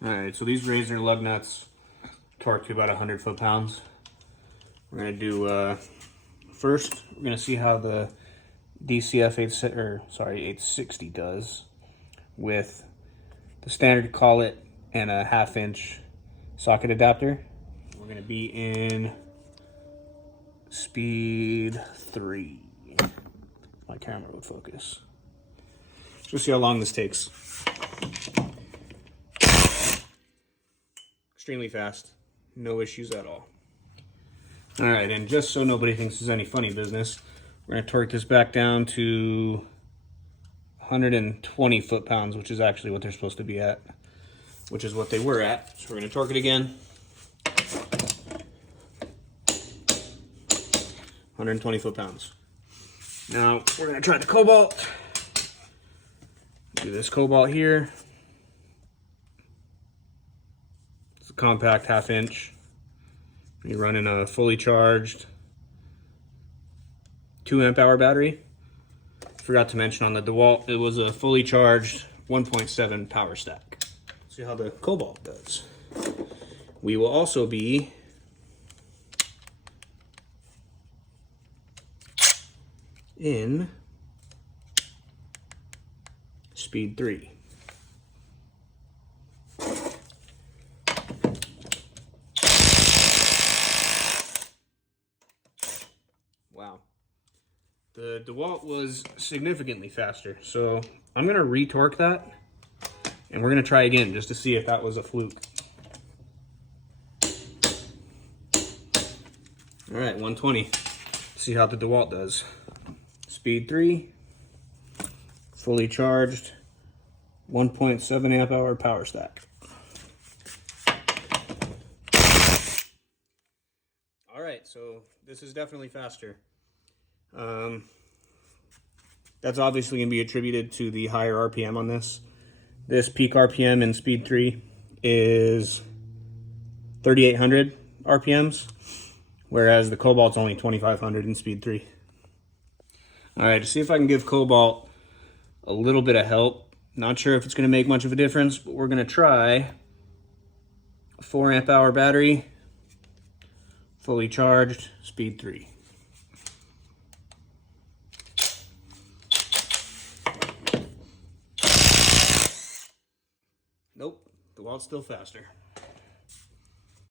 Alright, so these Razor lug nuts torque to about 100 foot-pounds. We're going to do, first, we're going to see how the DCF860 does with the standard collet and a 1/2 inch socket adapter. We're going to be in speed 3. My camera would focus. Let's see how long this takes. Extremely fast, no issues at all. All right, and just so nobody thinks there's any funny business, we're gonna torque this back down to 120 foot-pounds, which is actually what they're supposed to be at, which is what they were at. So we're gonna torque it again. 120 foot-pounds. Now we're gonna try the Kobalt. Do this Kobalt here. It's a compact 1/2 inch. You're running a fully charged 2 amp hour battery. Forgot to mention on the DeWalt, it was a fully charged 1.7 power stack. See how the Kobalt does. We will also be in speed 3. Wow. The DeWalt was significantly faster, so I'm going to retorque that, and we're going to try again just to see if that was a fluke. All right, 120. See how the DeWalt does. Speed 3, fully charged, 1.7 amp hour power stack. All right, so this is definitely faster. That's obviously going to be attributed to the higher RPM on this. This peak RPM in speed 3 is 3,800 RPMs, whereas the Kobalt's only 2,500 in speed 3. All right, to see if I can give Kobalt a little bit of help. Not sure if it's going to make much of a difference, but we're going to try a 4 amp hour battery, fully charged, speed 3. Nope, the DeWalt's still faster.